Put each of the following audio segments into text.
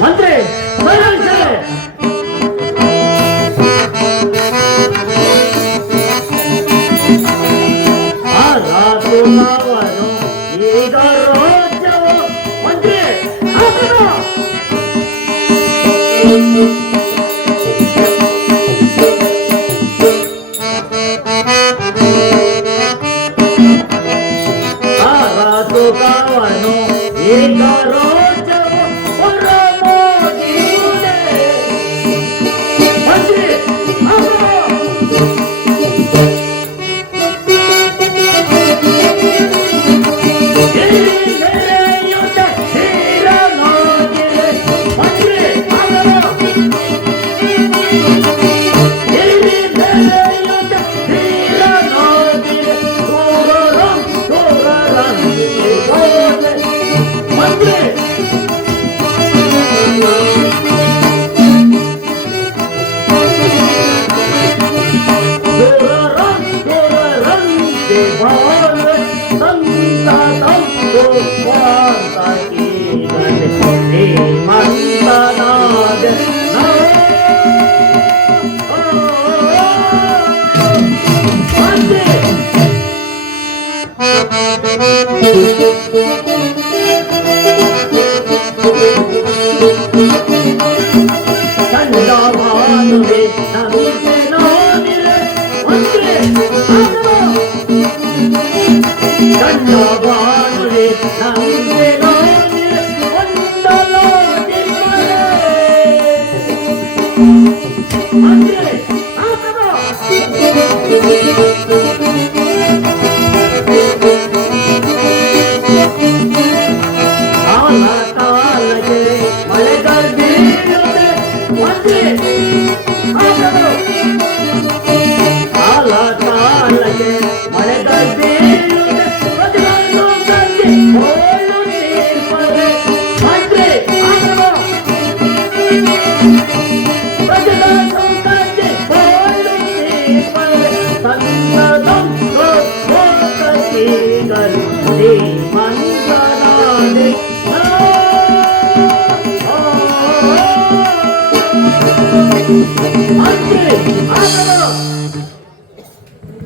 ಮಂತ್ರಿ ಈಗ ರೋಜವು ಮಂತ್ರಿ ರಾಜುಗವನು ಈಗ ರೋಜವು ಹೊರಮೋದಿಯುವುದೇ ಮಂತ್ರಿ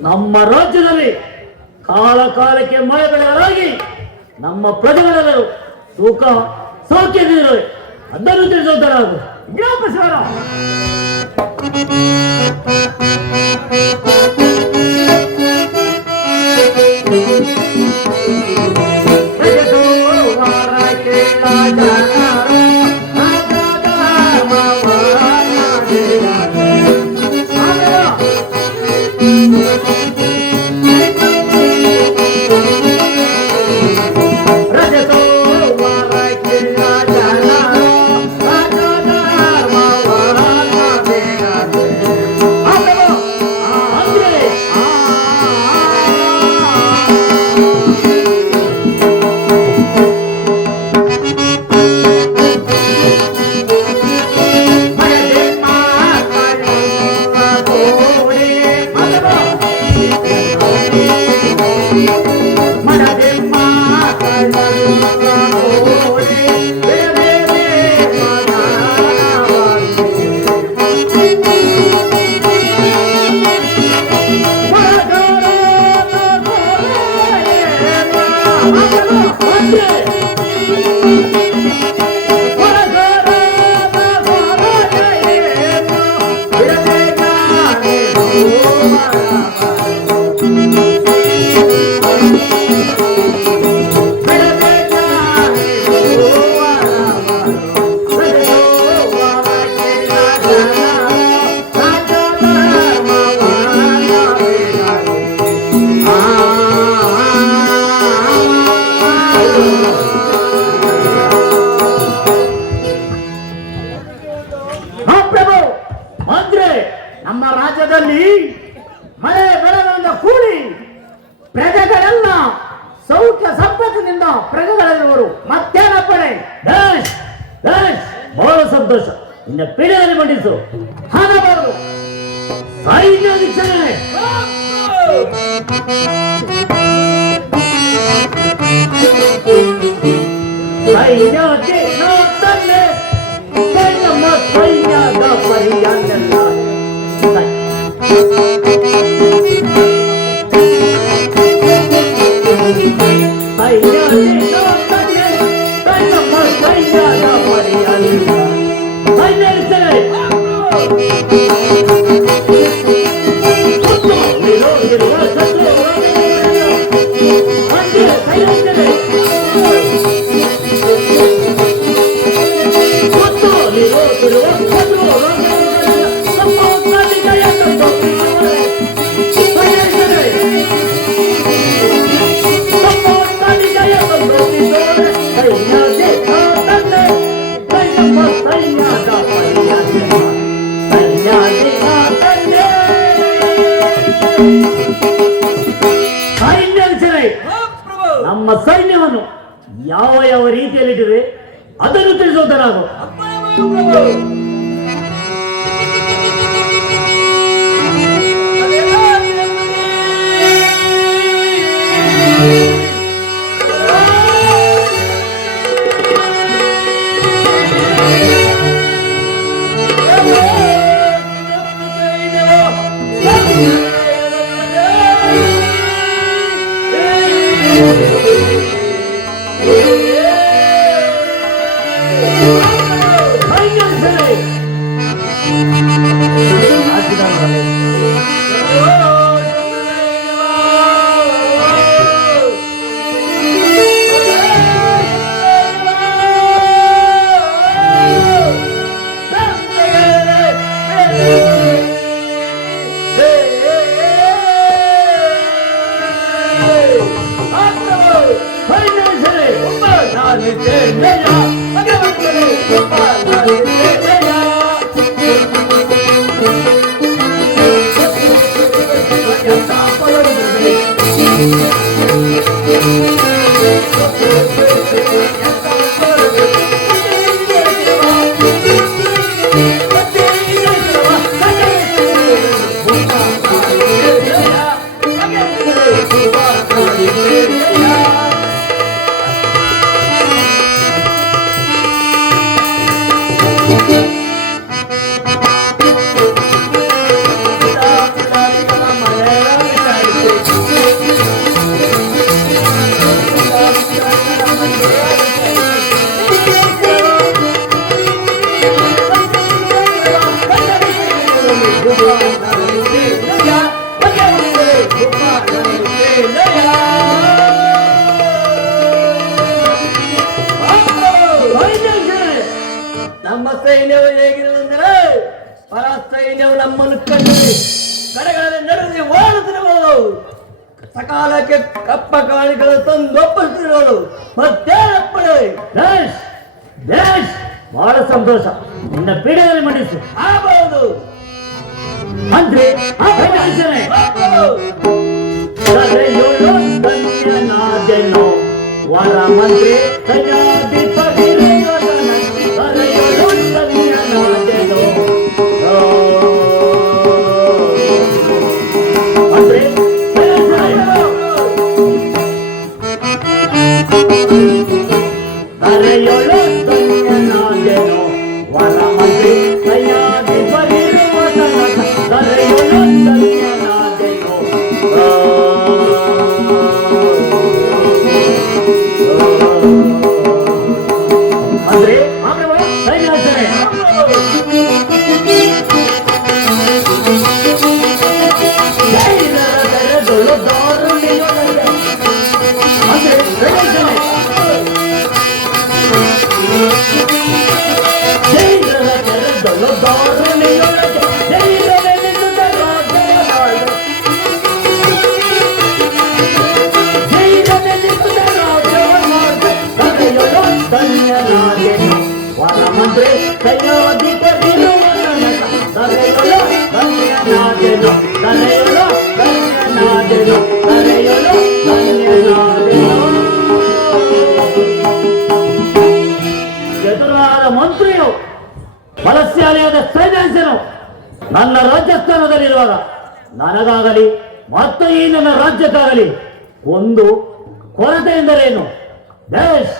ನಮ್ಮ ರಾಜ್ಯದಲ್ಲಿ ಕಾಲ ಕಾಲಕ್ಕೆ ಮಳೆಗಳಾಗಿ ನಮ್ಮ ಪ್ರಜೆಗಳೆಲ್ಲರೂ ಸುಖ ಸೌಖ್ಯದಿರುವೆ ಅದನ್ನು ತಿಳಿಸುತ್ತಾರಾಗು ಜ್ಞಾಪಿಸೋಣ. ನಮ್ಮ ರಾಜ್ಯದಲ್ಲಿ ಮಳೆ ಬೆಳೆಗಳಿಂದ ಕೂಡಿ ಪ್ರಜೆಗಳೆಲ್ಲ ಸೌಖ್ಯ ಸಂಪತ್ತಿನಿಂದ ಪ್ರಜೆಗಳಿರುವರು ಮತ್ತೇನಪ್ಪಣೆ. ಬಹಳ ಸಂತೋಷ. ಇನ್ನ ಪೀಠದಲ್ಲಿ ಮಂಡಿಸು. ಹಾಗಬಾರದು. ಸೈನ್ಯ ವೀಕ್ಷಣೆ. ಸೈನ್ಯಕ್ಕೆ ತಂದೆ ನಮ್ಮ ಸೈನ್ಯದ ಪರಿಯನ್ನೆಲ್ಲ ನಮ್ಮ ಸೈನ್ಯವನ್ನು ಯಾವ ಯಾವ ರೀತಿಯಲ್ಲಿಟ್ಟಿದೆ ಅದನ್ನು ತಿಳಿಸುವುದರಾಗು. ನಮ್ಮ ಸೈನ್ಯವು ಹೇಗಿರುವುದೆಂದರೆ ಪರ ಸೈನ್ಯವು ನಮ್ಮನ್ನು ಕಂಡು ಕಡೆಗಳ ನಡುವೆ ಓಡುತ್ತಿರುವವರು ಸಕಾಲಕ್ಕೆ ಕಪ್ಪ ಕಾಳಿಗಳು ತಂದೊಪ್ಪಿಸುತ್ತಿರುವವರು ಮತ್ತೇನಪ್ಪಳೆ ಬಹಳ ಸಂತೋಷ. ನಿನ್ನ ಪೀಡೆಯಲ್ಲಿ ಮಂಡಿಸು. ಆಗಬಹುದು ಮಂತ್ರಿ ವರ ಮಂತ್ರಿ ಚತುರವಾದ ಮಂತ್ರಿಯು ಬಲಶಾಲಿಯಾದ ಸೈನ್ಯಾಧಿಕಾರಿಯು ನನ್ನ ರಾಜ್ಯಸ್ಥಾನದಲ್ಲಿರುವಾಗ ನನಗಾಗಲಿ ಮತ್ತು ಈ ನನ್ನ ರಾಜ್ಯಕ್ಕಾಗಲಿ ಒಂದು ಕೊರತೆ ಎಂದರೇನು? ಬೇಸ್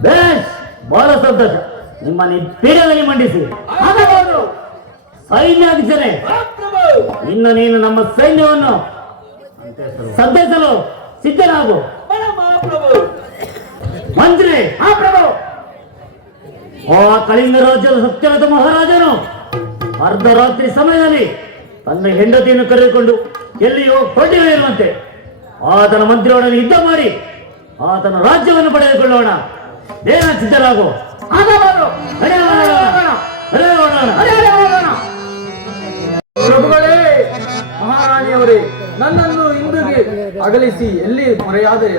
ಬೇಸ್ ಬಹಳ ಸಂತೋಷ. ನಿಮ್ಮನ್ನು ಪೀಠದಲ್ಲಿ ಮಂಡಿಸಿ ಸೈನ್ಯಾಧೀಶನೇ, ಇನ್ನು ನೀನು ನಮ್ಮ ಸೈನ್ಯವನ್ನು ಸಂತೈಸಲು ಸಿದ್ಧನಾಗು. ಮಂತ್ರಿ ಆ ಕಳಿಂಗ ರಾಜ್ಯದ ಸತ್ಯರಥ ಮಹಾರಾಜನು ಅರ್ಧರಾತ್ರಿ ಸಮಯದಲ್ಲಿ ತನ್ನ ಹೆಂಡತಿಯನ್ನು ಕರೆದುಕೊಂಡು ಎಲ್ಲಿಯೋ ಹೊರಟಿರುವಂತೆ ಆತನ ಮಂತ್ರಿಯೊಡನೆ ಯುದ್ಧ ಮಾಡಿ ಆತನ ರಾಜ್ಯವನ್ನು ಪಡೆದುಕೊಳ್ಳೋಣ. ಬೇಗ ಸಿದ್ಧರಾಗು. ಪ್ರಭುಗಳೇ, ಮಹಾರಾಣಿಯವರೇ, ನನ್ನನ್ನು ಇಂದಿಗೆ ಅಗಲಿಸಿ ಎಲ್ಲಿ ಮೊರೆಯಾದೆಯ?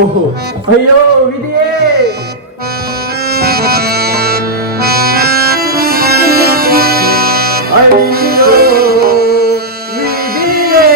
ಓಹೋ, ಅಯ್ಯೋ ವಿಧಿಯೇ! ಅಯ್ಯೋ ವಿಧಿಯೇ!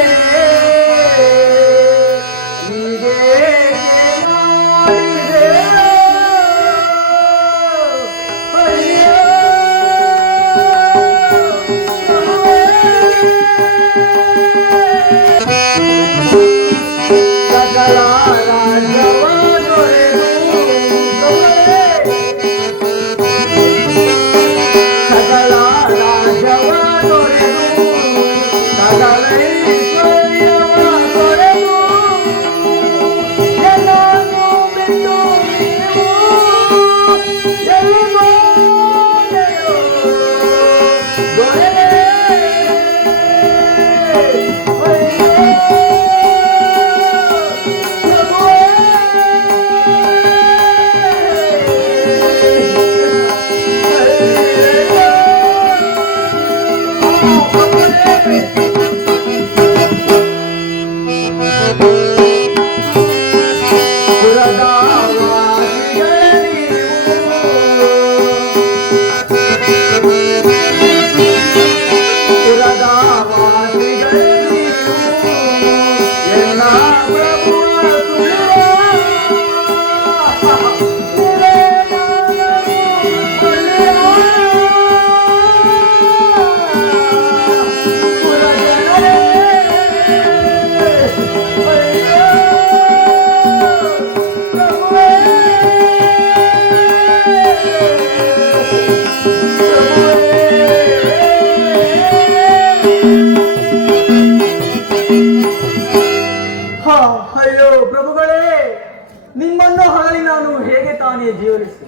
ನಿಮ್ಮನ್ನು ಹಾಲಿ ನಾನು ಹೇಗೆ ತಾನೇ ಜೀವನಿಸಿ?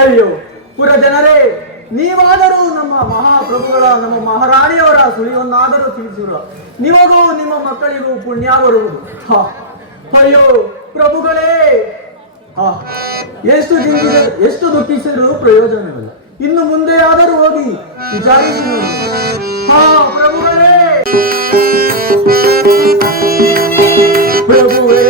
ಅಯ್ಯೋ ಪುರ ಜನರೇ, ನೀವಾದರೂ ನಮ್ಮ ಮಹಾಪ್ರಭುಗಳ, ನಮ್ಮ ಮಹಾರಾಣಿಯವರ ಸುಳಿಯೊಂದಾದರೂ ತಿಳಿಸಿರುವ ನಿಮಗೂ ನಿಮ್ಮ ಮಕ್ಕಳಿಗೂ ಪುಣ್ಯ ಬರುವುದು. ಅಯ್ಯೋ ಪ್ರಭುಗಳೇ, ಎಷ್ಟು ದುಃಖಿಸಿದರೂ ಪ್ರಯೋಜನವಿಲ್ಲ. ಇನ್ನು ಮುಂದೆ ಆದರೂ ಹೋಗಿ ವಿಚಾರಿಸಿ ನೋಡಿ. ಪ್ರಭುಗಳೇ, ಪ್ರಭುವೇ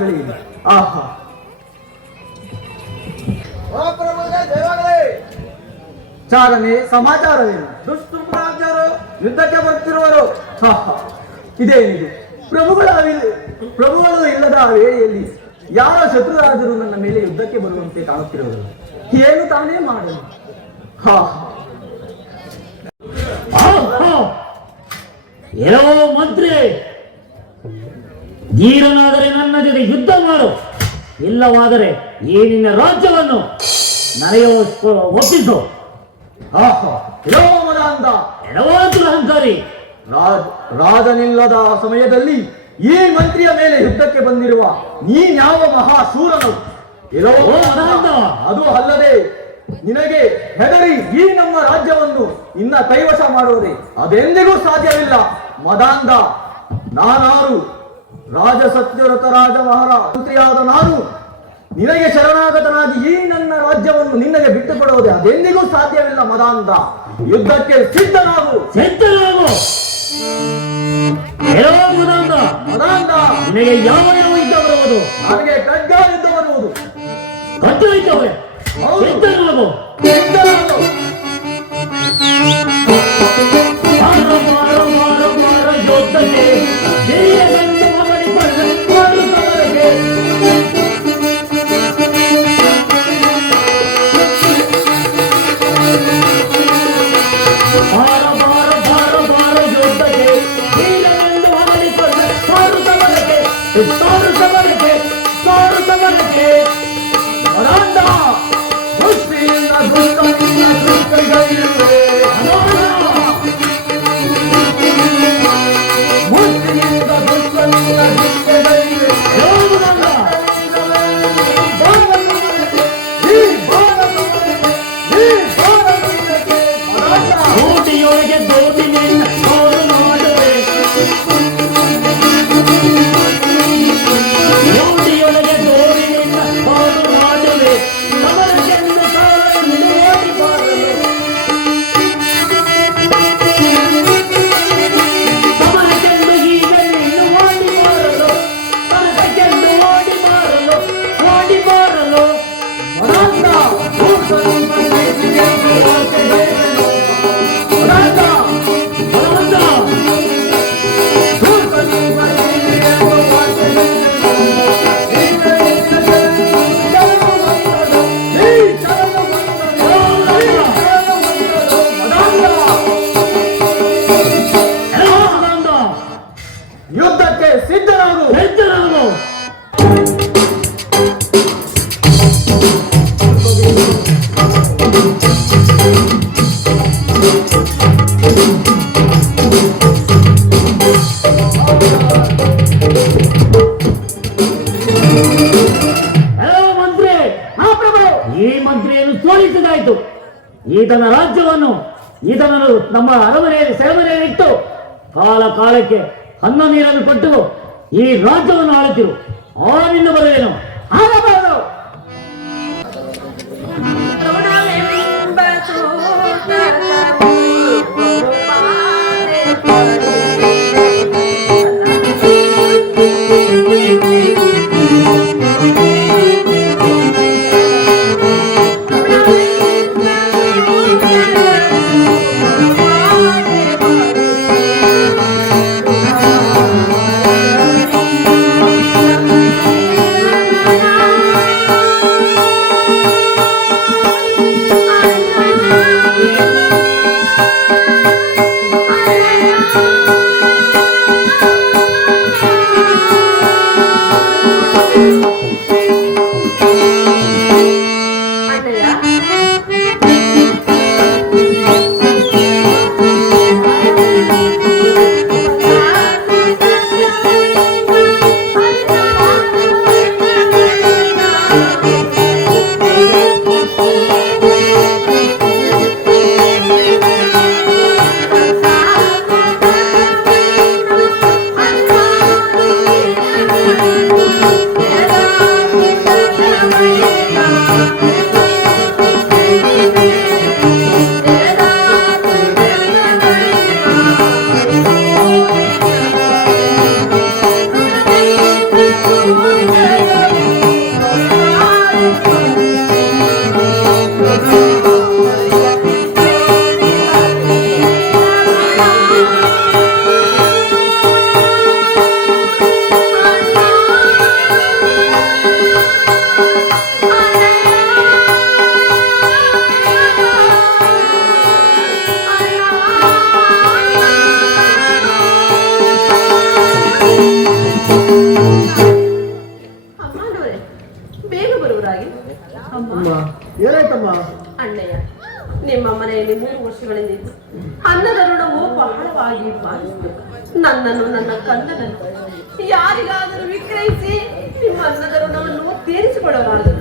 ಬೆಳೆಯಿರಿ. ಆಹಾ, ಚಾರನೆ ಸಮಾಚಾರವೇನು? ದುಷ್ಟರಾಜರು ಯುದ್ಧಕ್ಕೆ ಬರ್ತಿರುವರು. ಆಹಾ, ಇದೇನಿದು? ಪ್ರಭುಗಳು ಇಲ್ಲದ ಆ ವೇಳೆಯಲ್ಲಿ ಯಾರ ಶತ್ರುರಾಜರು ನನ್ನ ಮೇಲೆ ಯುದ್ಧಕ್ಕೆ ಬರುವಂತೆ ಕಾಣುತ್ತಿರುವರು? ಏನು ತಾನೇ ಮಾಡಲು? ಹಾ, ಏನೋ ಮಂತ್ರಿ, ಧೀರನಾದರೆ ನನ್ನ ಜೊತೆ ಯುದ್ಧ ಮಾಡು, ಇಲ್ಲವಾದರೆ ಈ ನಿನ್ನ ರಾಜ್ಯವನ್ನು ನನಗೆ ಒಪ್ಪಿಸು. ಆಹಾ, ಮದಾಂಧ, ಎಡವಾದ್ರು ಅಹಂಕಾರಿ. ರಾಜನಿಲ್ಲದ ಸಮಯದಲ್ಲಿ ಈ ಮಂತ್ರಿಯ ಮೇಲೆ ಯುದ್ಧಕ್ಕೆ ಬಂದಿರುವ ನೀನ್ಯಾವ ಮಹಾಶೂರನು? ಮದಾಂಧ. ಅದು ಅಲ್ಲದೆ ನಿನಗೆ ಹೆದರಿ ಈ ನಮ್ಮ ರಾಜ್ಯವನ್ನು ಇನ್ನ ಕೈವಶ ಮಾಡುವುದೇ? ಅದೆಂದಿಗೂ ಸಾಧ್ಯವಿಲ್ಲ ಮದಾಂಧ. ನಾನಾರು ರಾಜ ಸತ್ಯವ್ರತ ರಾಜ ಮಂತ್ರಿಯಾದ ನಾನು ನಿನಗೆ ಶರಣಾಗತನಾಗಿ ಈ ನನ್ನ ರಾಜ್ಯವನ್ನು ನಿನಗೆ ಬಿಟ್ಟು ಕೊಡುವುದೇ? ಅದೆಂದಿಗೂ ಸಾಧ್ಯವಿಲ್ಲ ಮದಾಂಧ. ಯುದ್ಧಕ್ಕೆ ಸಿದ್ಧನಾಗು. ಮದಾಂಧ, ನಿನಗೆ ಯಾವ ಯಾವ ಯುದ್ಧ ಬರುವುದು? ನನಗೆ ಖಡ್ಗ ಯುದ್ಧ ಬರುವುದು. ಖಡ್ಗ ಯುದ್ಧವೇ? ಹೌದು. ಸಿದ್ಧನಾಗು. ಸಿದ್ಧನಾಗು. ಯೋಧನೆ ಧೀರಗಂಡು ಮಗಳಿ ಮಾಡುತ್ತವರೆಗೆ ಭಾರ ಯೋಧನೆ ಧೀರಗಂಡು ಮಗಳಿ ಮಾಡುತ್ತವರೆಗೆ ಮರಾಂಧ ಮುಷ್ಟಿಯಿಂದ ದುಷ್ಟರಿರುವೆ. ೋಟಿಯೊಳಗೆ ದೋಟಿನಿಂದ ಅವರು ಮಾಡುವೆ. ೋಟಿಯೊಳಗೆ ದೋಟಿನಿಂದ ಅವರು ಮಾಡುವೆ. ಸಮರಕ್ಕೆಂದು ಕಾಲನ್ನು ಓಡಿಬಾರದು. ಸಮರಕ್ಕೆಂದು ಈಗ ನಿನ್ನು ಓಡಿಬಾರದು. ಸಮರಕ್ಕೆಂದು ಓಡಿಬಾರಲು ಮರಾಂಧ. ಯುದ್ಧಕ್ಕೆ ಸಿದ್ಧನಾಗು. ಮಂತ್ರಿ, ಈ ಮಂತ್ರಿಯನ್ನು ಸೋಲಿಸಿದಾಯ್ತು. ಈತನ ರಾಜ್ಯವನ್ನು ಈತನನ್ನು ನಮ್ಮ ಅರಮನೆಯಲ್ಲಿ ಸೆರೆಮನೆಯಲ್ಲಿ ಇಟ್ಟು ಕಾಲಕ್ಕೆ ಅನ್ನ ನೀರನ್ನು ಕೊಟ್ಟು ಈ ರಾಜ್ಯವನ್ನು ಆಳುತ್ತಿರು. ಆನಿಂದ ಬರುವೇನು? ಆಗಬಾರದು. ಮನೆಯಲ್ಲಿ 3 ವರ್ಷಗಳಿಂದ ಇದ್ದು ಅನ್ನದ ಋಣವು ಬಹಳವಾಗಿ ಬಾಧಿಸಿತು. ನನ್ನನ್ನು ನನ್ನ ಕಂದನನ್ನು ಯಾರಿಗಾದರೂ ವಿಕ್ರಯಿಸಿ ನಿಮ್ಮ ಅನ್ನದ ಋಣವನ್ನು ತೀರಿಸಿಕೊಳ್ಳಬಾರದು.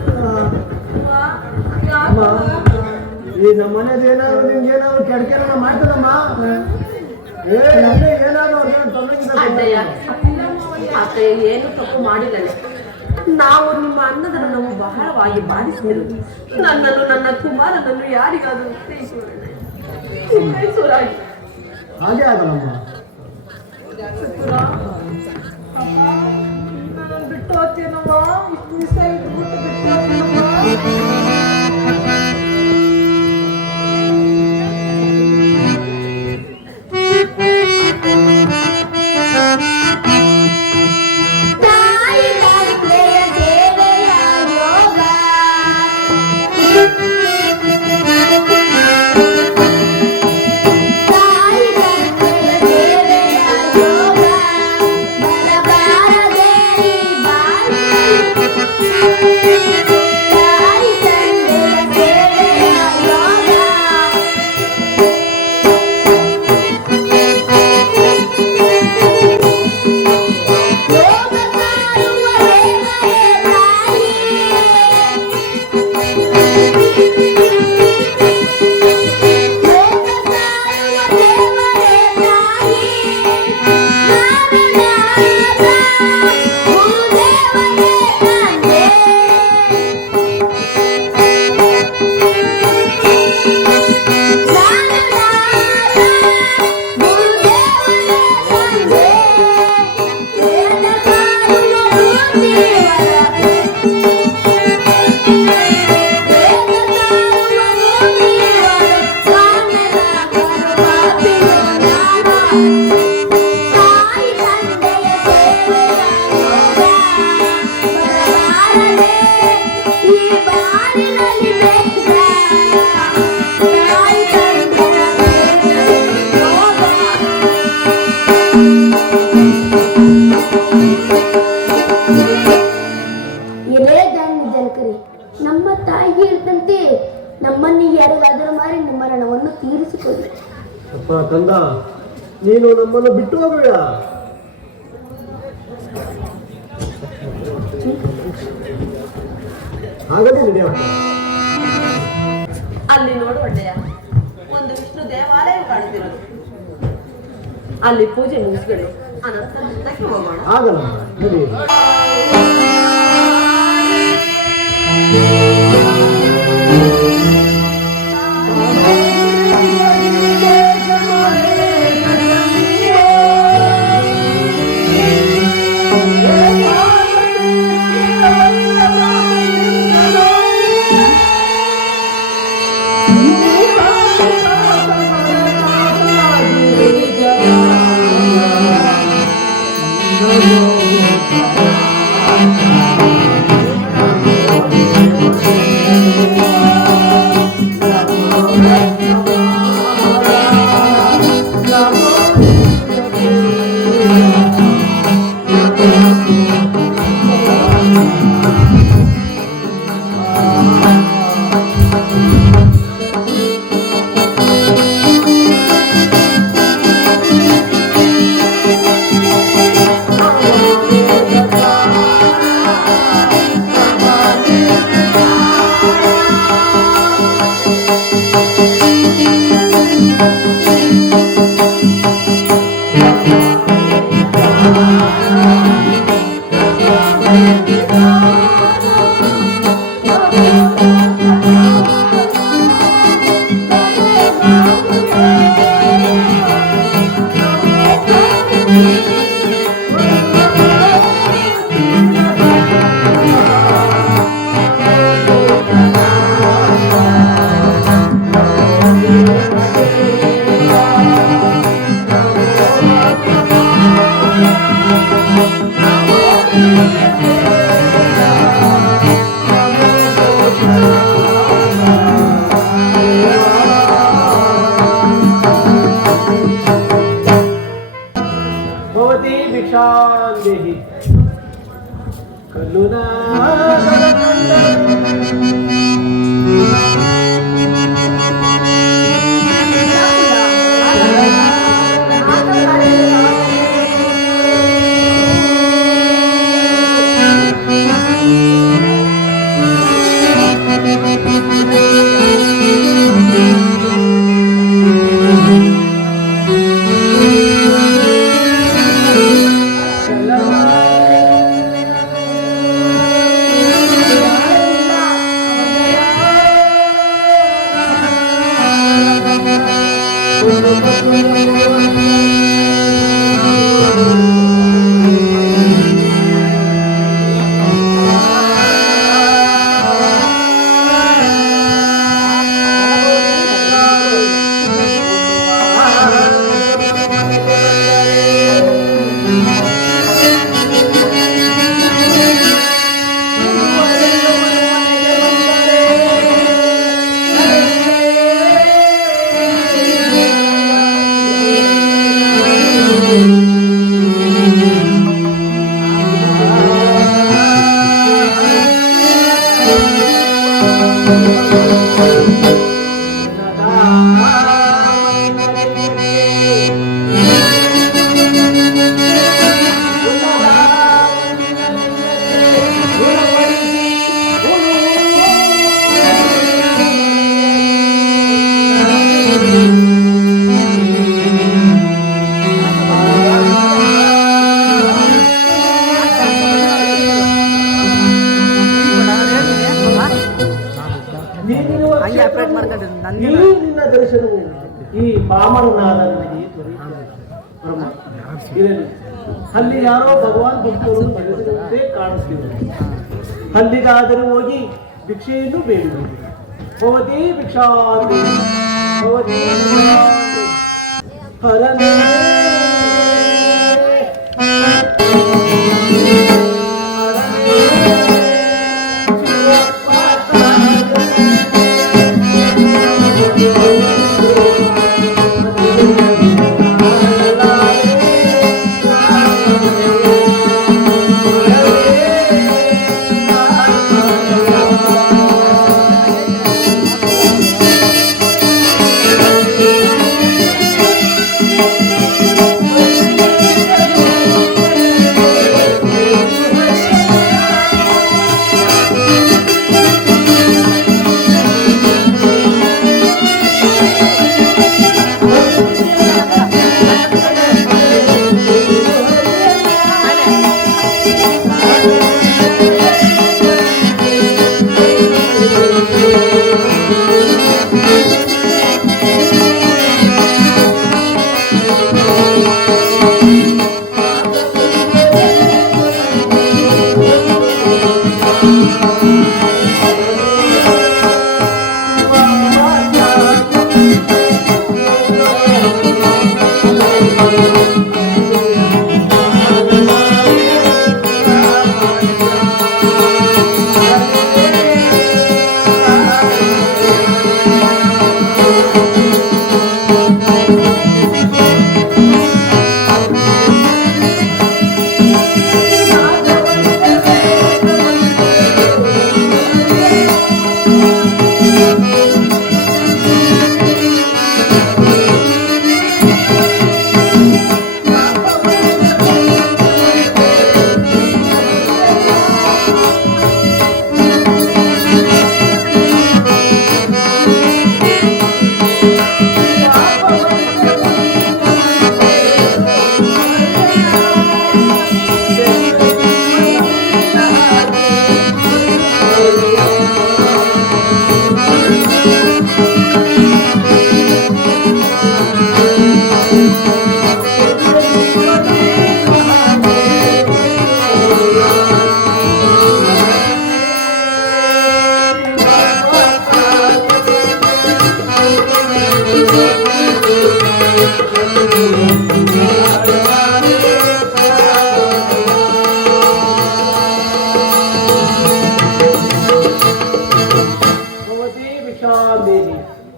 ಈ ನಮ್ಮ ಮನೇಲಿ ಏನಾದ್ರು ನಿಮ್ಗೆ ಏನಾದ್ರು ಕೆಡಕೆನ ಮಾಡ್ತದಮ್ಮ. ಏನಾದ್ರು ಅಣ್ಣಯ್ಯ, ಅಕ್ಕಯ್ಯ ಏನು ತಪ್ಪು ಮಾಡಿಲ್ಲ. ನಾವು ನಿಮ್ಮ ಅನ್ನದ ಋಣವು ಬಹಳವಾಗಿ ಬಾಧಿಸಿದರು. ನನ್ನನ್ನು ನನ್ನ ಕುಮಾರನನ್ನು ಯಾರಿಗಾದರೂ ವಿಕ್ರಯಿಸುವರಾಗಿ ಹಾಗೆ ಆಗಲ್ಲಮ್ಮ. ಬಿಟ್ಟು ಹೋಗ್ತೇನಮ್ಮ, ಇಷ್ಟು ದಿವಸ ಇಟ್ಬಿಟ್ಟು ಬಿಟ್ಟು ಹೋಗ್ತೇನಮ್ಮ. ನಮ್ಮ ತಾಯಿಗೆ ಇರ್ತಂತೆ ನಮ್ಮನ್ನು ಯಾರಿಗಾದರೂ ಮಾರಿ ನಿಮ್ಮ ಋಣವನ್ನು ತೀರಿಸಿಕೊಳ್ಳಿ. ಅಪ್ಪ ಕಂದ, ನೀನು ನಮ್ಮನ್ನು ಬಿಟ್ಟು ಹೋಗಬೇಡ. ಹಾಗಲೇ ನಡೆಯಪ್ಪ. ಅಲ್ಲಿ ನೋಡು ಒಳ್ಳೆಯ ಒಂದು ವಿಷ್ಣು ದೇವಾಲಯ ಕಾಣುತ್ತಿರೋದು. ಅಲ್ಲಿ ಪೂಜೆ ಮುಗಿಸ್ಬೇಡಿ, ಅನಂತರ ಮುಂದಕ್ಕೆ ಹೋಗೋಣ. ಆಗಲ್ಲ ನಡಿ. भिक्षान्देहि करुणा ಈ ನಿನ್ನ ದರ್ಶನವು ಈ ಪಾಮರನಾದ ನನಗೆ ಬ್ರಹ್ಮ ಇರಲಿ. ಅಲ್ಲಿ ಯಾರೋ ಭಗವಾನ್ ಭಕ್ತರು ನಡೆದಂತೆ ಕಾಣಿಸ್ತಿದೆ. ಅಲ್ಲಿಗಾದರೂ ಹೋಗಿ ಭಿಕ್ಷೆಯನ್ನು ಬೇಡುವುದು. ಭವತಿ ಭಿಕ್ಷಾಂತಿ ಭವತಿ ಭಿಕ್ಷಾಂತಿ. ಹರನೇ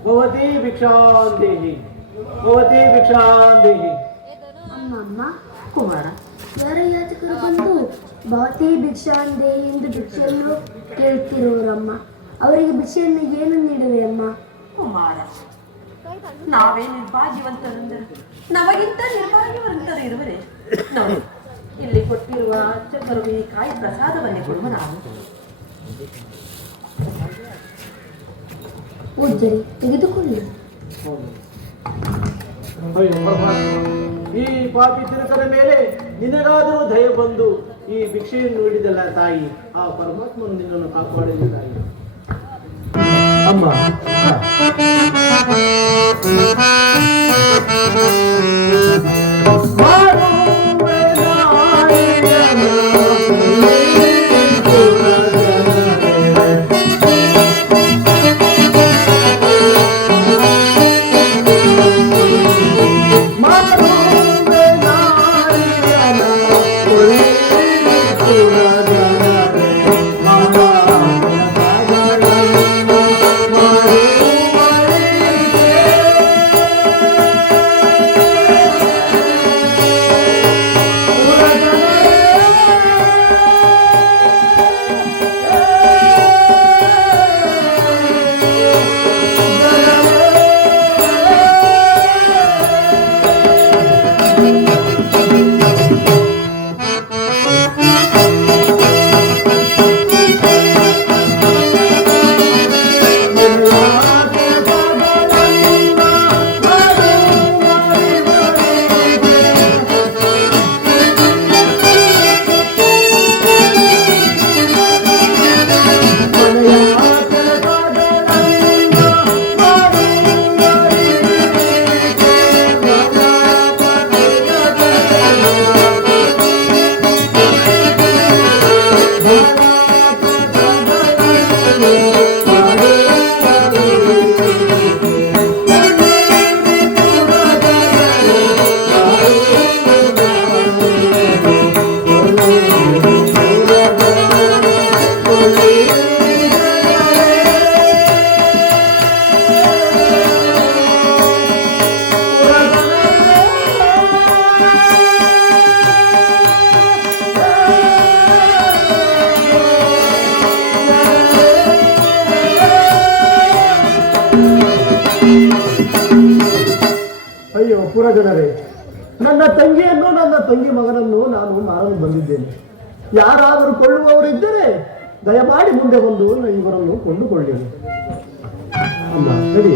ಭವತಿ ಭಿಕ್ಷಾಂದೇಹಿ ಭವತಿ ಭಿಕ್ಷಾಂದೇಹಿ. ಅಮ್ಮ ಕುಮಾರ, ಯಾರ ಯಾಚಕರು ಬಂದು ಭವತಿ ಭಿಕ್ಷಾಂದೇಹಿ ಎಂದು ಭಿಕ್ಷೆಯನ್ನು ಕೇಳ್ತಿರುವರಮ್ಮ. ಅವರಿಗೆ ಭಿಕ್ಷೆಯನ್ನು ಏನು ನೀಡುವೆ ಅಮ್ಮ? ಕುಮಾರ, ನಾವೇ ನಿರ್ಭಾಗ್ಯವಂತರೆಂದರೆ ನಮಗಿಂತ ನಿರ್ಭಾಗ್ಯವಂತರು ಇರುವರೆ ನಾವು ಇಲ್ಲಿ ಕೊಟ್ಟಿರುವ ಅರ್ಚಕರಿಗೆ ಕಾಯಿ ಪ್ರಸಾದವನ್ನೇ ಕೊಡುವ ನಾವು. ಪೂಜ್ಯರಿ, ತೆಗೆದುಕೊಳ್ಳಿ. ಈ ಪಾಪಿ ತಿರುಕದ ಮೇಲೆ ನಿನಗಾದರೂ ದಯ ಬಂದು ಈ ಭಿಕ್ಷೆಯನ್ನು ನೀಡಿದಲ್ಲ ತಾಯಿ. ಆ ಪರಮಾತ್ಮನು ನಿನ್ನನ್ನು ಕಾಪಾಡಲಿ ತಾಯಿ. ಅಮ್ಮ ಪುರಜನರೇ, ನನ್ನ ತಂಗಿಯನ್ನು ನನ್ನ ತಂಗಿ ಮಗನನ್ನು ನಾನು ಮಾರಲು ಬಂದಿದ್ದೇನೆ. ಯಾರಾದರೂ ಕೊಳ್ಳುವವರಿದ್ದರೆ ದಯಮಾಡಿ ಮುಂದೆ ಬಂದು ಇವರನ್ನು ಕೊಂಡುಕೊಳ್ಳಿರಿ. ಅಮ್ಮ ನಡಿ.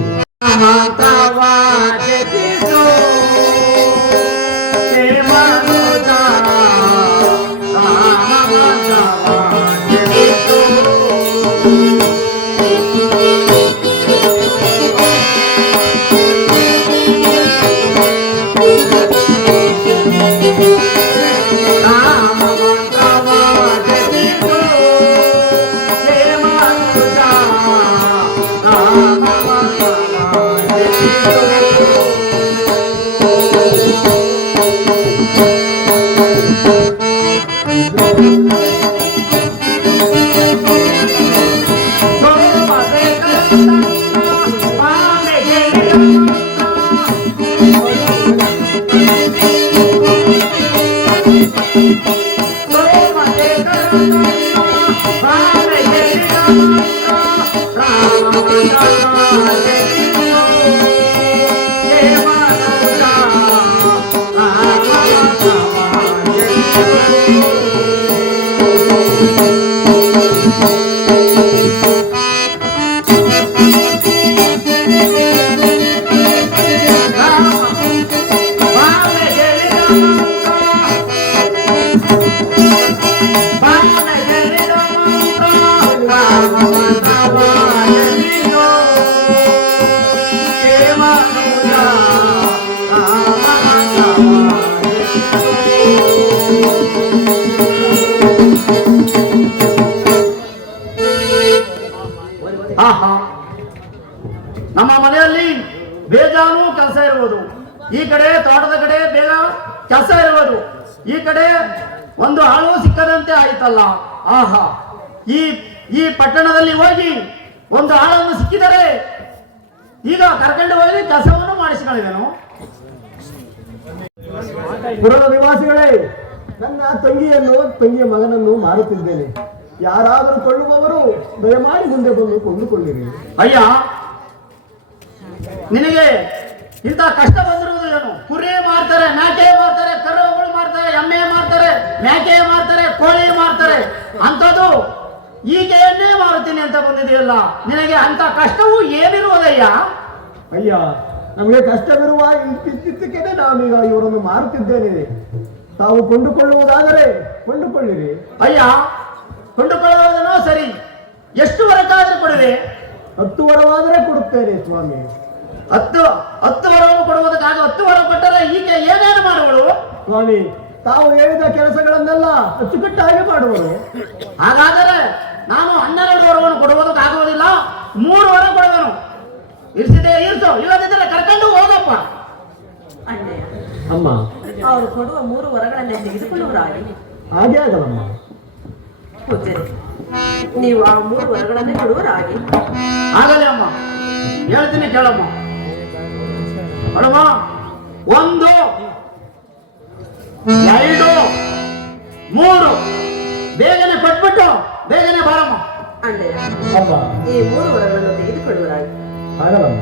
ನಮ್ಮ ಮನೆಯಲ್ಲಿ ಬೇಜಾನು ಕೆಲಸ ಇರುವುದು, ಈ ಕಡೆ ತೋಟದ ಕಡೆ ಬೇಗ ಕೆಲಸ ಇರುವುದು, ಈ ಕಡೆ ಒಂದು ಆಳು ಸಿಕ್ಕದಂತೆ ಆಯ್ತಲ್ಲ. ಆಹಾ, ಈ ಈ ಪಟ್ಟಣದಲ್ಲಿ ಹೋಗಿ ಒಂದು ಆಳನ್ನು ಸಿಕ್ಕಿದರೆ ಈಗ ಕರ್ಕೊಂಡು ಹೋಗಿ ಕೆಲಸವನ್ನು ಮಾಡಿಸಿಕೊಂಡಿದ್ದೇನು. ಪುರದ ನಿವಾಸಿಗಳೇ, ನನ್ನ ತಂಗಿಯನ್ನು ತಂಗಿಯ ಮಗನನ್ನು ಮಾರುತ್ತಿದ್ದೇನೆ. ಯಾರಾದರೂ ಕೊಳ್ಳುವವರು ದಯಮಾಡಿ ಮುಂದೆ ಬಂದು ಕೊಂಡುಕೊಳ್ಳಿರಿ. ಅಯ್ಯ, ನಿನಗೆ ಇಂಥ ಕಷ್ಟ ಬಂದಿರುವುದು ಏನು? ಕುರಿ ಮಾರ್ತಾರೆ, ಮೇಕೆ ಮಾರ್ತಾರೆ, ಕರುಗಳು ಮಾರ್ತಾರೆ, ಎಮ್ಮೆ ಮಾರ್ತಾರೆ, ಮೇಕೆ ಮಾರ್ತಾರೆ, ಕೋಳಿ ಮಾರ್ತಾರೆ, ಅಂಥದ್ದು ಈಗೆಯನ್ನೇ ಮಾರುತ್ತೀನಿ ಅಂತ ಬಂದಿದೆಯಲ್ಲ, ನಿನಗೆ ಅಂತ ಕಷ್ಟವೂ ಏನಿರುವುದಯ್ಯ? ಅಯ್ಯ, ನಮಗೆ ಕಷ್ಟವಿರುವ ಇದ್ದಕ್ಕಿದ್ದಕ್ಕೇನೆ ನಾವೀಗ ಇವರನ್ನು ಮಾರುತ್ತಿದ್ದೇನೆ. ತಾವು ಕೊಂಡುಕೊಳ್ಳುವುದಾದರೆ ಕೊಂಡುಕೊಳ್ಳಿರಿ. ಅಯ್ಯ, ಕೊಂಡುಕೊಳ್ಳುವುದನೋ ಸರಿ, ಎಷ್ಟು ವರಕ್ಕಾದ್ರೂ ಕೊಡುವೆ? 10 ವರವಾದರೆ ಕೊಡುತ್ತೇನೆ ಸ್ವಾಮಿ. 10 ವರವನ್ನು ಕೊಡುವುದಕ್ಕಾಗ 10 ವರ ಕೊಟ್ಟರೆ ಈಕೆ ಏನೇನು ಮಾಡುವಳು? ಸ್ವಾಮಿ, ತಾವು ಹೇಳಿದ ಕೆಲಸಗಳನ್ನೆಲ್ಲ ಅಚ್ಚುಕಟ್ಟಾಗಿ ಮಾಡುವರು. ಹಾಗಾದರೆ ನಾನು 12 ವರವನ್ನು ಕೊಡುವುದಕ್ಕಾಗುವುದಿಲ್ಲ, 3 ವರ ಕೊಡುವನು. ಇರಿಸಿದೆ ಇರಿಸು, ಇಲ್ಲದಿದ್ದರೆ ಕರ್ಕೊಂಡು ಹೋಗಪ್ಪ. ಅಣ್ಣಯ್ಯ, ಅಮ್ಮ, ಅವರು ಕೊಡುವ 3 ವರಗಳನ್ನೇ ತೆಗೆದುಕೊಳ್ಳುವರಾಗಿ. ಹಾಗೆ ಆಗಲಮ್ಮ. ಪೂಜ್ಯರೇ, ನೀವು ಆ 3 ವರಗಳನ್ನೇ ಕೊಡುವರಾಗಿ. ಆಗಲಿ ಅಮ್ಮ, ಹೇಳ್ತೀನಿ ಕೇಳಮ್ಮ. ನೋಡಮ್ಮ, 1 2 3 ಬೇಗನೆ ಕೊಟ್ಬಿಟ್ಟು ಬೇಗನೆ ಬಾರಮ್ಮ. ಅಣ್ಣಯ್ಯ, ಅಮ್ಮ, ಈ 3 ವರಗಳನ್ನು ತೆಗೆದುಕೊಳ್ಳುವರಾಗಿ. ಆಗಲಮ್ಮ.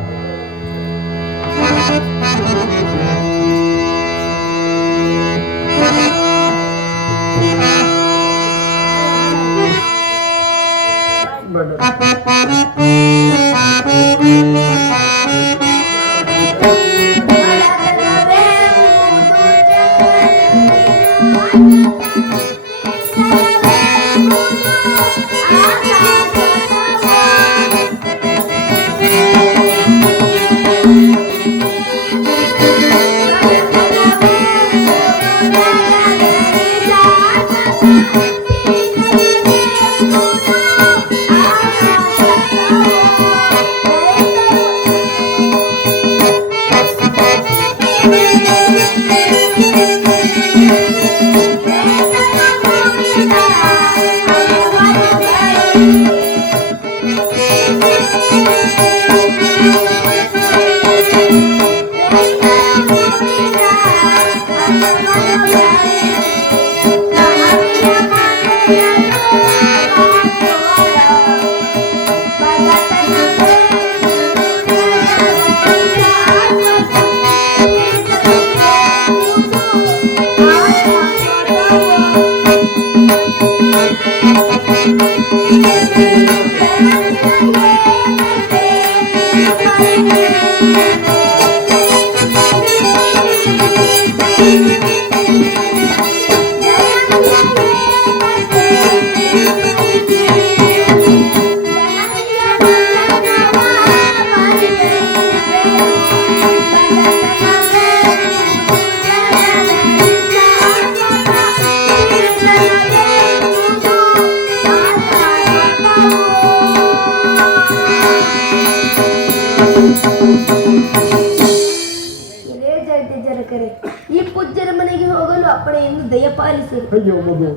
ಸೇವಕರೇ, ಈ ಪೂಜ್ಯರ ಮನೆಗೆ ಹೋಗಲು ಅಪ್ಪಣೆಯನ್ನು ದಯಪಾಲಿಸಿರು. ಅಯ್ಯೋ ಮಗು,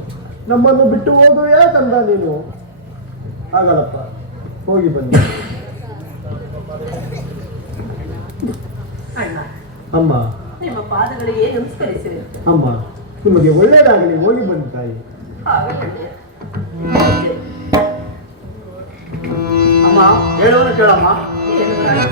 ನಮ್ಮನ್ನು ಬಿಟ್ಟು ಹೋಗು ಯಾಕಂದ ನೀನು? ಆಗಲ್ಲಪ್ಪ, ಹೋಗಿ ಬನ್ನಿ. ಅಣ್ಣ, ಅಮ್ಮ, ನಿಮ್ಮ ಪಾದಗಳಿಗೆ ನಮಸ್ಕರಿಸಿದೆ. ಅಮ್ಮ, ನಿಮಗೆ ಒಳ್ಳೇದಾಗಲಿ, ಹೋಗಿ ಬನ್ನಿ ತಾಯಿ. ಆಗಲಿ. ಅಮ್ಮ ಹೇಳುವನು ಕೇಳಮ್ಮ. ಏನು ರಾಜ?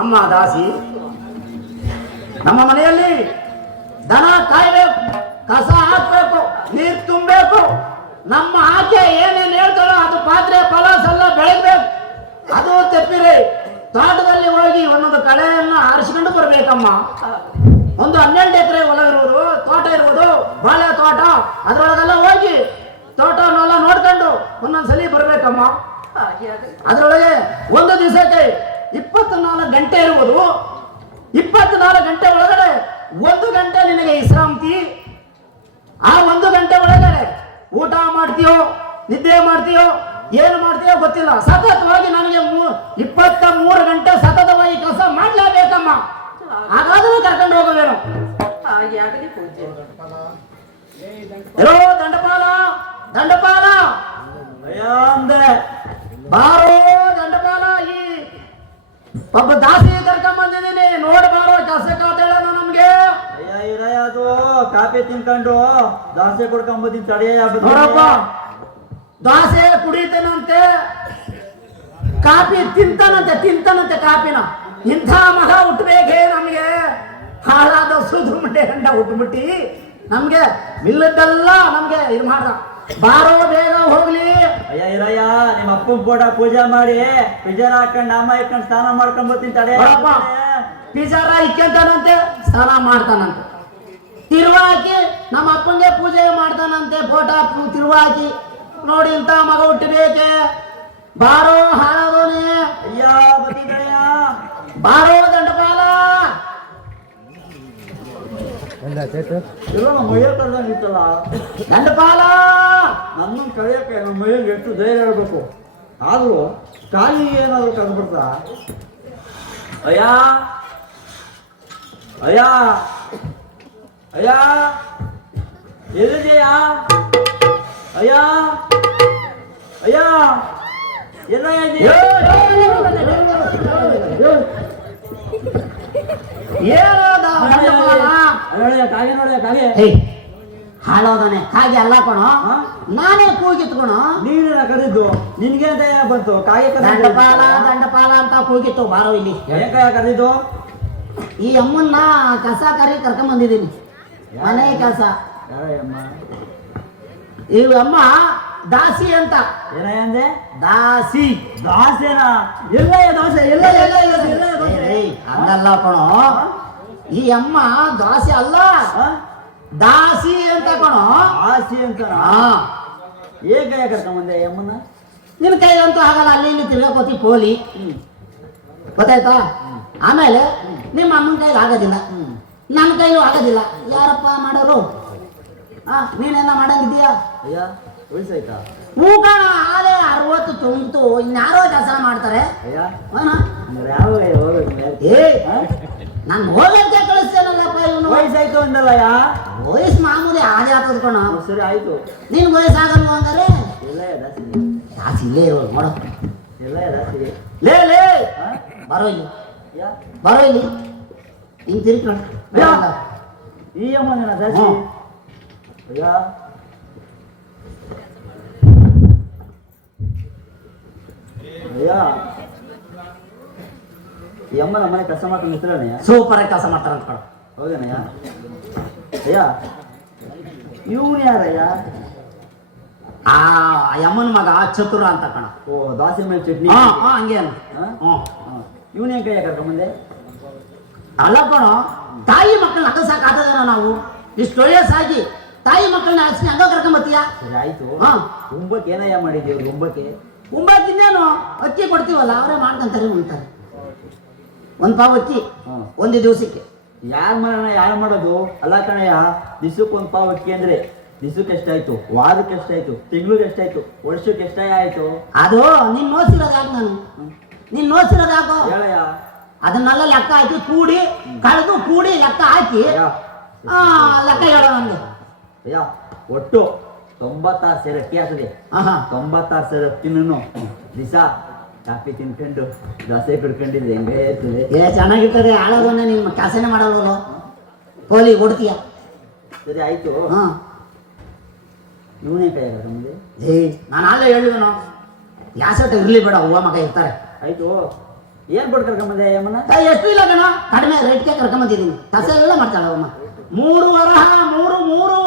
ಅಮ್ಮ ದಾಸಿ, ನಮ್ಮ ಮನೆಯಲ್ಲಿ ದನ ಕಾಯ್ಬೇಕು, ಕಸ ಹಾಕ್ಬೇಕು, ನೀರು ತುಂಬಬೇಕು. ನಮ್ಮ ಆಕೆ ಏನೇನು ಹೇಳ್ತಾಳೋ ಅದು ಪಾತ್ರೆ ಪಲಾಸ್ ಎಲ್ಲ ಬೆಳಗ್ಬೇಕು. ಅದು ತೆಪ್ಪಿರಿ ತೋಟದಲ್ಲಿ ಹೋಗಿ ಒಂದೊಂದು ಕಳೆಯನ್ನು ಆರಿಸಿಕೊಂಡು ಬರ್ಬೇಕಮ್ಮ. ಒಂದು 12 ಎಕರೆ ಹೊಲ ಇರುವುದು, ತೋಟ ಇರುವುದು, ಬಾಳೆ ತೋಟ. ಅದ್ರೊಳಗೆಲ್ಲ ಹೋಗಿ ತೋಟನೆಲ್ಲ ನೋಡ್ಕೊಂಡು ಒಂದೊಂದ್ಸಲಿ ಬರ್ಬೇಕಮ್ಮ. ಅದ್ರೊಳಗೆ ಒಂದು ದಿವಸಕ್ಕೆ 24 ಗಂಟೆ ಇರುವುದು. 24 ಗಂಟೆ ಒಳಗಡೆ 1 ಗಂಟೆ ನಿನಗೆ ವಿಶ್ರಾಂತಿ. ಆ 1 ಗಂಟೆ ಒಳಗಡೆ ಊಟ ಮಾಡ್ತೀಯೋ, ನಿದ್ದೆ ಮಾಡ್ತೀಯೋ, ಏನು ಮಾಡ್ತೀಯೋ ಗೊತ್ತಿಲ್ಲ. ಸತತವಾಗಿ ನನಗೆ 23 ಗಂಟೆ ಸತತವಾಗಿ ಕೆಲಸ ಮಾಡ್ಲೇಬೇಕಮ್ಮ. ಹಾಗಾದ್ರೂ ಕರ್ಕೊಂಡು ಹೋಗಬೇನು. ಆಗಲಿ ಪೂಜೆ. ಎಲ್ಲೋ ದಂಡಪಾಲ, ದಂಡಪಾಲ ಅಂದೆ ಬಾರೋ ದಂಡಪಾಲ, ಈ ಒಬ್ಬ ದಾಸಿ ಕರ್ಕೊಂಡ್ ಬಂದಿದ್ದೀನಿ, ನೋಡ್ಬಾರೋ ಕೆಲಸ ಕಾತೇಳ ನಮ್ಗೆ. ಅದು ಕಾಫಿ ತಿನ್ಕೊಂಡು ದಾಸೆ ಕೊಡ್ಕೊಂಬತ್ತೀನಿ ತಡೆಯ. ನೋಡಪ್ಪ, ದಾಸೆ ಕುಡಿತಾನಂತೆ, ಕಾಫಿ ತಿಂತಾನಂತೆ ಕಾಫಿನ. ಇಂಥ ಮಗ ಹುಟ್ಟಬೇಕೇ ನಮ್ಗೆ. ಹಾಳಾದ ಸುಧು ಮುಂಡೆ ಗಂಡ ಹುಟ್ಟುಬಿಟ್ಟಿ ನಮ್ಗೆ ಮಿಲ್ಲದ್ದೆಲ್ಲ ನಮ್ಗೆ ಇದು ಮಾಡ್ದ. ಬಾರೋ ಬೇಗ ಹೋಗ್ಲಿ. ಇರಯ್ಯ, ನಿಮ್ಮ ಅಪ್ಪನ ಫೋಟೋ ಪೂಜೆ ಮಾಡಿ ಪಿಜಾರ ಹಾಕೊಂಡು ನಾಮ ಇಟ್ಕೊಂಡು ಸ್ನಾನ ಮಾಡ್ಕೊಂಡ್ ಬರ್ತೀನಿ ತಡೆ. ಪಿಜಾರ ಇಕ್ಕೊಂತಾನಂತೆ, ಸ್ನಾನ ಮಾಡ್ತಾನಂತೆ, ತಿರುವಾಕಿ ನಮ್ಮ ಅಪ್ಪಂಗೆ ಪೂಜೆ ಮಾಡ್ತಾನಂತೆ, ಫೋಟೋ ತಿರುವಾಕಿ. ನೋಡಿ ಇಂಥ ಮಗ ಹುಟ್ಟಬೇಕೆ. ಬಾರೋ ಹಾಳಾದೋನಿ. ಅಯ್ಯ ಬದಿಗಯ್ಯ, ಬಾರೋ ದಂಡಪಾಲ. ಎಲ್ಲ ನಮ್ಮ ಮೈಯ ಕಳ್ದಂಗೆ ಇತ್ತಲ್ಲ. ದಂಡಪಾಲ ನನ್ನನ್ನು ಕಳೆಯಕ್ಕೆ ನಮ್ಮ ಮೈಯಲ್ಲಿ ಎಷ್ಟು ಧೈರ್ಯ ಇರಬೇಕು. ಆದ್ರೂ ಖಾಲಿ ಏನಾದ್ರು ಕಂಡು ಬರ್ತಾ. ಅಯ್ಯ ಅಯ್ಯ ಅಯ್ಯ ಎಲ್ಲಿದೆಯಾ ಅಯ್ಯ ಅಯ್ಯ ಎಲ್ಲ ಏನದ ಬಂಡವಾಳ? ಕಾಗೆ ನೋಡಿದೆ ಕಾಗೆ ಹೇ, ಹಾಳೋದಾನೆ ಹಾಗೆ ಅಲ್ಲ ಕಣೋ, ಹಾ? ನಾನೇ ಕೂಗಿತ್ಕೊಣೋ. ನೀನ ಕರೆದು ನಿನ್ಗೆ ಅಂತ ಬಂತು ಕಾಗೆ ದಂಡಪಾಲ ದಂಡಪಾಲ ಅಂತ ಕೂಗಿತ್ತು. ಬಾರೋ ಇಲ್ಲಿ. ಯಾಕೆ ಕರೆದಿದ್ದು? ಈ ಅಮ್ಮನ್ನ ಕಸ ಕರಿ ಕರ್ಕೊಂಡ್ ಬಂದಿದ್ದೀನಿ, ಮನೆ ಕೆಲಸ. ಈ ಅಮ್ಮ ದಾಸಿ ಅಂತ. ಏನಂದೆ? ದಾಸಿ. ದಾಸೇನಾ? ಎಲ್ಲ ದಾಸೆ ಎಲ್ಲ ಎಲ್ಲ ಎಲ್ಲ ಏಯ್, ಹಂಗಲ್ಲ ಕಣೋ, ಈ ಅಮ್ಮ ದಾಸಿ ಅಲ್ಲ, ದಾಸಿ ಅಂತ ಕಣೋ. ಆಸಿ ಅಂತ ಹಾ, ಏಕ ಕರ್ಕೊಂಬಂದೆ ಅಮ್ಮನ? ನಿನ್ ಕೈಗಂತೂ ಆಗಲ್ಲ, ಅಲ್ಲಿ ಇಲ್ಲಿ ತಿರ್ಗಾಕೋತಿ ಪೋಲಿ. ಗೊತ್ತಾಯ್ತಾ? ಆಮೇಲೆ ನಿಮ್ಮ ಅಮ್ಮನ ಕೈಲಿ ಆಗೋದಿಲ್ಲ, ನನ್ನ ಕೈಲೂ ಆಗೋದಿಲ್ಲ. ಯಾರಪ್ಪ ಮಾಡೋರು? ನೀನೇನ ಮಾಡಂಗಿದ್ದೀಯಾ? ಅಯ್ಯ ಉಳಿಸಾಯ್ತಾ? ಹೂಕಣ ಹಾಲೆ 60 ತುಂಬಿತು, ಇನ್ಯಾರೋ ಕೆಲಸ ಮಾಡ್ತಾರೆ. ಅಯ್ಯ ಅವನ ಯಾವ ಹೋಗ್ಬೇಕು? ಏ, ನಾನು ಹೋಗಕ್ಕೆ ಕಳಿಸ್ತೇನಲ್ಲಪ್ಪ ಇವನು. ವಯಸ್ಸಾಯ್ತು ಅಂದಲ್ಲಯ್ಯ. ವಯಸ್ಸು ಮಾಮೂಲಿ ಹಾಗೆ ಹಾಕದ್ಕೊಣ. ಸರಿ ಆಯ್ತು. ನಿನ್ ವಯಸ್ಸಾಗಲ್ವ ಹಂಗಾರೆ? ಎಲ್ಲ ದಾಸಿ ಜಾಸ್ತಿ ಇಲ್ಲೇ ಇರೋದು ನೋಡು. ಎಲ್ಲ ದಾಸಿ ಲೇ ಲೇ, ಬರೋ ಇಲ್ಲಿ, ಬರೋ ಇಲ್ಲಿ. ಹಿಂಗ್ ತಿರ್ಕೊಂಡು ಈ ಅಮ್ಮನ ದಾಸಿ. ಅಯ್ಯ ಅಯ್ಯ ಈ ಅಮ್ಮನ ಮನೆ ಕೆಲಸ ಮಾಡ್ಕೊಂಡು ನಿಂತಿರಣ್ಣಯ್ಯ. ಸೂಪರ್ ಆಗಿ ಕೆಲಸ ಮಾಡ್ತಾರ ಅಂತ ಕಣೋ. ಹೌದೇನಯ್ಯ? ಅಯ್ಯ ಇವನು ಯಾರಯ್ಯ? ಆ ಯಮ್ಮನ ಮಗ ಚತುರ ಅಂತ ಕಣ. ಓ, ದಾಸಿ ಮೇಲೆ ಚಟ್ನಿ. ಹಂಗೆ ಅನ್ನು. ಇವನೇ ಕೈಯ ಕರ್ಕೊಂಬಂದೆ? ಅಲ್ಲ ಕಣೋ, ತಾಯಿ ಮಕ್ಕಳನ್ನ ಅಕಲ್ಸಕ್ ಆಗ್ತದೇನೋ ನಾವು? ಇಷ್ಟು ವಯಸ್ಸಾಗಿ ತಾಯಿ ಮಕ್ಕಳನ್ನ ಅಳಿಸಿ ಹಂಗ ಕರ್ಕೊಂಬತ್ತೀಯ? ಸರಿ ಆಯ್ತು. ಹಾ, ಉಂಬಕ್ಕೆ ಏನಯ್ಯ ಮಾಡಿದ್ದೀವಿ? ಉಂಬಕ್ಕೆ ಉಂಬಾಕಿನ್ನೇನು ಅಕ್ಕಿ ಕೊಡ್ತೀವಲ್ಲ, ಅವರೇ ಮಾಡ್ಕೊಂತಾರೆ ಉಂಟಾರೆ. ಒಂದ್ ಪಾವ್ ಅಕ್ಕಿ ಹ್ಮ್. ಒಂದು ದಿವಸಕ್ಕೆ. ಯಾರು ಮಾಡೋಣ? ಯಾರು ಮಾಡೋದು? ಅಲ್ಲ ಕಣಯ್ಯ, ದಿವ್ಸಕ್ಕೆ ಒಂದು ಪಾವ್ ಅಕ್ಕಿ ಅಂದ್ರೆ ದಿವ್ಸಕ್ಕೆ ಎಷ್ಟಾಯ್ತು? ವಾರಕ್ಕೆ ಎಷ್ಟಾಯ್ತು? ತಿಂಗ್ಳಿಗೆ ಎಷ್ಟಾಯ್ತು? ವರ್ಷಕ್ಕೆ ಎಷ್ಟಾಯ್ತು? ಅದು ನೀನ್ ನೋಡ್ಸಿರೋದು ಯಾಕೆ? ನಾನು ನೀನ್ ನೋಡ್ಸಿರೋದು ಯಾಕೋ? ಹೇಳಯ್ಯ. ಅದನ್ನೆಲ್ಲ ಲೆಕ್ಕ ಹಾಕಿ ಕೂಡಿ ಕಳೆದು ಕೂಡಿ ಲೆಕ್ಕ ಹಾಕಿ ಅಯ್ಯ ಲೆಕ್ಕ ಹೇಳೋ ನನ್ಗೆ. ಅಯ್ಯ ಒಟ್ಟು 96 ಸೇರು ಅಕ್ಕಿ ಹಾಕಿದೆ. 96 ಸೇರು ಅಕ್ಕಿನೂ ದಿವಸ ಕಾಫಿ ತಿನ್ಕೊಂಡು ದೋಸೆ ಕುಡ್ಕೊಂಡಿದ್ರೆ ಹೆಂಗೆ ಇರ್ತದೆ? ಚೆನ್ನಾಗಿರ್ತದೆ. ಆಳೋದನ್ನೇ ನಿಮ್ಮ ಕೆಲಸನೇ ಮಾಡೋದು, ಪೋಲಿ ಕೊಡ್ತೀಯ. ಸರಿ ಆಯ್ತು. ಹಾ, ಇವನೇ ಕೈ ನಮಗೆ. ನಾನು ಆಲೇ ಹೇಳಿದನು, ಯಾಸಟ ಇರ್ಲಿ ಬೇಡ, ಹೂವ ಮಗ ಇರ್ತಾರೆ. ಆಯ್ತು. ಏನ್ ಕೊಟ್ಟು ಕರ್ಕೊಂಬಂದೆ ಅಮ್ಮನ? ಎಷ್ಟು ಇಲ್ಲ ಕಣ, ಕಡಿಮೆ ರೇಟ್ಗೆ ಕರ್ಕೊಂಬಂದಿದ್ದೀನಿ. ಕಸ ಎಲ್ಲ ಮಾಡ್ತಾಳೆ ಅಮ್ಮ. 3 ವರಹ 3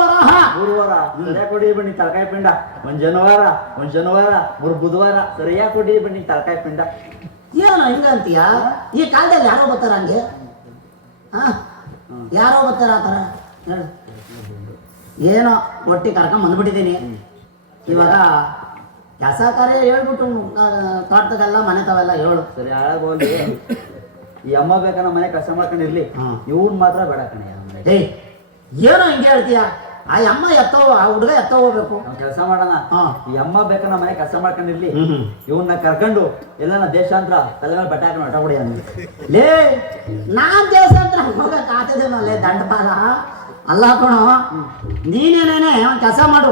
ವರಹ 3 ವಾರ ಸರಿಯಾಗಿ ಕೊಡಿ ಬನ್ನಿ ತಲಕಾಯಿ ಪಿಂಡ. ಒಂದ್ ಶನಿವಾರ 3 ಬುಧವಾರ ಸರಿಯಾಗಿ ಕೊಡಿ ಬನ್ನಿ ತಲಕಾಯಿ ಪಿಂಡ. ಏನೋ ಹಿಂಗಂತೀಯ? ಈ ಕಾಲದಲ್ಲಿ ಯಾರೋ ಬರ್ತಾರ ಹಂಗೆ? ಯಾರೋ ಬರ್ತಾರ ಆ ಥರ? ಹೇಳು. ಏನೋ ಒಟ್ಟಿ ಕರ್ಕೊಂಡ್ ಬಂದ್ಬಿಟ್ಟಿದ್ದೀನಿ. ಇವಾಗ ಕೆಲಸ ಕಾರ್ಯ ಹೇಳ್ಬಿಟ್ಟು ತೋಟದಲ್ಲ ಮನೆ ತಾವೆಲ್ಲ ಹೇಳು. ಸರಿ ಹಾಳಾಗಿ ಹೋಗಿ. ಈ ಅಮ್ಮ ಬೇಕನ್ನ ಮನೆ ಕೆಲಸ ಮಾಡ್ಕೊಂಡಿರ್ಲಿ, ಇವ್ನ್ ಮಾತ್ರ ಬೇಡ ಕಣೆ. ಏಯ್, ಏನೋ ಹಿಂಗೆ ಹೇಳ್ತೀಯ? ಆ ಅಮ್ಮ ಆ ಹುಡುಗ ಹೋಗ್ಬೇಕು. ಕೆಲಸ ಮಾಡೋಣ. ಈ ಅಮ್ಮ ಬೇಕನ್ನ ಮನೆ ಕೆಲಸ ಮಾಡ್ಕೊಂಡಿರ್ಲಿ, ಇವನ್ನ ಕರ್ಕೊಂಡು ಎಲ್ಲನ ದೇಶಾಂತರ ತಲೆ ಮೇಲೆ ಬಟ್ಟೆ ಹಾಕೊಂಡು ಹೊಟ್ಟಬಿಡಿ ಅಂದ್ವಿ. ಲೇ, ನಾನ್ ದೇಶಾಂತರ ಹೋಗಕ್ ಆಗ್ತದೇನಲ್ಲೇ ದಂಡಪಾಲ? ಅಲ್ಲ ಕಣೋ, ನೀನೇನೇನೆ ಒಂದ್ ಕೆಲಸ ಮಾಡು.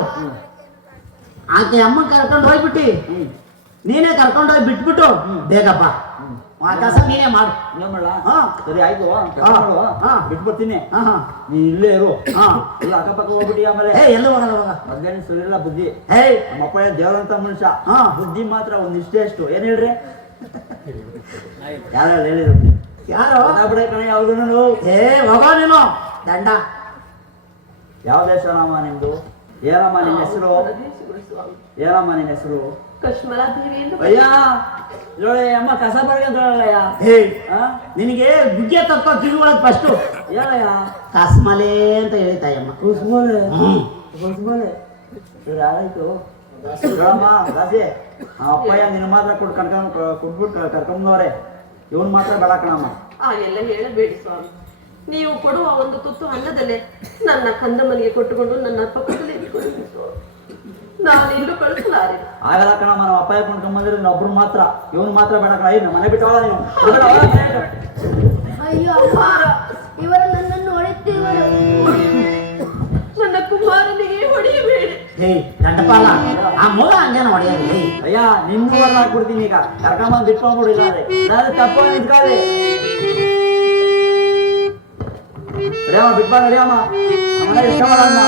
ಆಕೆ ಅಮ್ಮ ಕರ್ಕೊಂಡು ಹೋಗ್ಬಿಟ್ಟು ನೀನೇ ಕರ್ಕೊಂಡು ಹೋಗಿ ಬಿಟ್ಬಿಟ್ಟು ಬೇಗಪ್ಪ ಆ ಕೆಲಸ ನೀನೇ ಮಾಡು. ಸರಿ ಆಯ್ತು. ಬಿಟ್ಬಿಡ್ತೀನಿ. ನೀ ಇಲ್ಲೇ ಇರು. ಇಲ್ಲ ಅಕ್ಕಪಕ್ಕ ಹೋಗ್ಬಿಟ್ಟಿ. ಆಮೇಲೆ ಎಲ್ಲ ಹೋಗಲ್ಲ ಹೋಗ. ಮಧ್ಯಾಹ್ನ ಸರಿಯಿಲ್ಲ ಬುದ್ಧಿ. ನಮ್ಮಪ್ಪ ದೇವರಂತ ಮನುಷ್ಯ. ಬುದ್ಧಿ ಮಾತ್ರ ಒಂದಿಷ್ಟೇ. ಅಷ್ಟು ಏನ್ ಹೇಳ್ರಿ? ಯಾರು ಹೇಳಿದ್ರು? ಯಾರು? ಕಣ ಯಾವ್ದು? ಹೋಗೋ ನೀನು ದಂಡ. ಯಾವ ದೇಶ ರಾಮ ನಿಮ್ದು? ಏನಮ್ಮ ನಿನ್ನ ಹೆಸರು? ಏನಮ್ಮ ನಿನ್ನ ಹೆಸರು? ಕಶ್ಮಲಾದೇವಿ ಎಂದು. ಅಯ್ಯ ನೋಡಿ ಅಮ್ಮ ಕಸ ಬರ್ಗಂತಳಯ್ಯ. ನಿನಗೆ ಗುಗ್ಗೆ ತಕ್ಕೋ ಕಿವಿ ಒಳಗ್ ಫಸ್ಟ್ ಹೇಳಯ್ಯ. ಕಸ್ಮಲೆ ಅಂತ ಹೇಳಿತಾಯಮ್ಮ. ಕುಸ್ಮಲೆ ಕುಸ್ಮಲೆ. ಸರಿ ಆಯ್ತು. ಹೇಳಮ್ಮ ದಾಸಿ, ಅಪ್ಪಯ್ಯ ನಿನ್ನ ಮಾತ್ರ ಕೊಟ್ಬಿಟ್ಟು ಕರ್ಕೊಂಬವ್ರೆ, ಇವನ್ ಮಾತ್ರ ಬೇಡ ಕಣಮ್ಮ. ಎಲ್ಲ ಹೇಳಬೇಡಿ ಸ್ವಾಮಿ. ನೀವು ಕೊಡುವ ಒಂದು ತುತ್ತು ಅನ್ನದಲ್ಲೇ ನನ್ನ ಕಂದ ಮನೆಗೆ ಕೊಟ್ಟುಕೊಂಡು ನನ್ನ ಪಕ್ಕದಲ್ಲಿ ಇಟ್ಕೊಂಡು ನಾನು ಇಲ್ಲೂ ಕಳಿಸಲಾರೆ. ಆಗಲ್ಲ ಕಣಮ್ಮ, ನಮ್ಮ ಅಪ್ಪಯ್ಯ ಕೊಂಡ್ಕೊಂಬಂದ್ರೆ ಒಬ್ರು ಮಾತ್ರ, ಇವನ್ ಮಾತ್ರ ಬೇಡ ಕಣ. ನಮ್ಮ ಮನೆ ಬಿಟ್ಟವಳ ನೀವು. ಅಯ್ಯೋ ಅಮ್ಮ, ಇವರನ್ನ ಹೇ ಗಂಟಪಾಲ ಆ ಮೂಲ ಹಂಗೇನ ಹೊಡೆಯೋದು ಹೇ ಅಯ್ಯ ನಿನ್ನೂ ಅಲ್ಲ ಕೊಡ್ತೀನಿ ಈಗ ಕರ್ಕೊಂಬಂದು ಬಿಟ್ಕೊಂಡ್ಬಿಡಿಲ್ಲ ನಾನು ತಪ್ಪ ನಿಂತ್ಕಾದೆ ನಡಿಯಮ್ಮ ಬಿಟ್ಬಾ ನಡಿಯಮ್ಮ ನಮ್ಮನೆ ಇಷ್ಟ ಮಾಡಣ್ಣ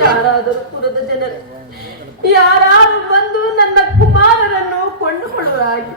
ಯಾರಾದರೂ ಪುರದ ಜನರು ಯಾರು ಬಂದು ನನ್ನ ಕುಮಾರರನ್ನು ಕೊಂಡುಕೊಳ್ಳುವರಾಗಿ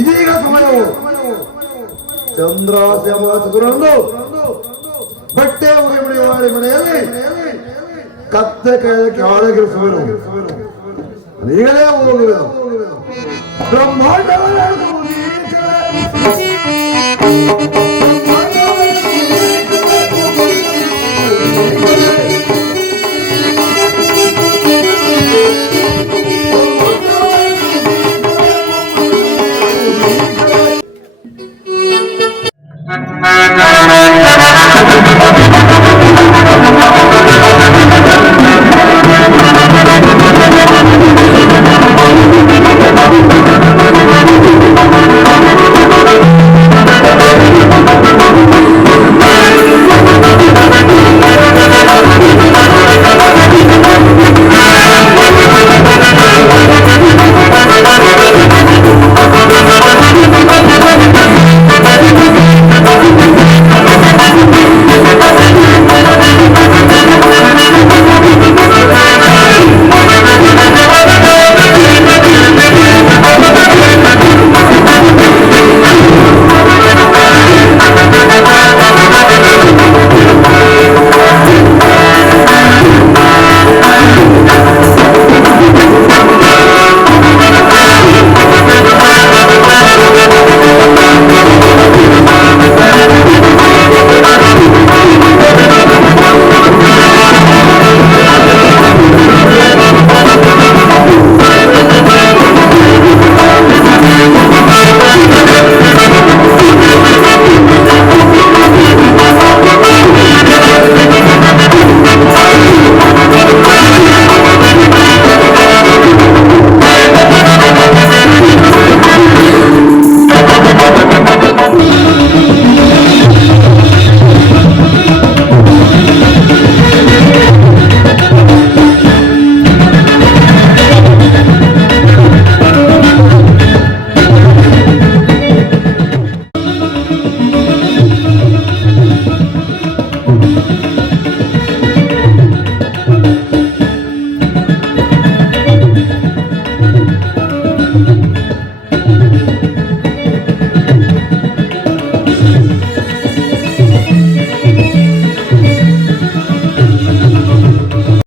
ಇದೀಗ ಸಮಯವು ಚಂದ್ರಾಸ್ಯಮ ಚತುರಂದು ಬಟ್ಟೆ ಉರಿ ಮುಡಿಯುವಾಡಿ ಮನೆಯಲ್ಲಿ ಕತ್ತೆ ಕಾಯಕ್ಕೆ ಆಳಗಿರಿಸುವೆನು. ಈಗಲೇ ಹೋಗುವೆನು. ಬ್ರಹ್ಮಾಂಡ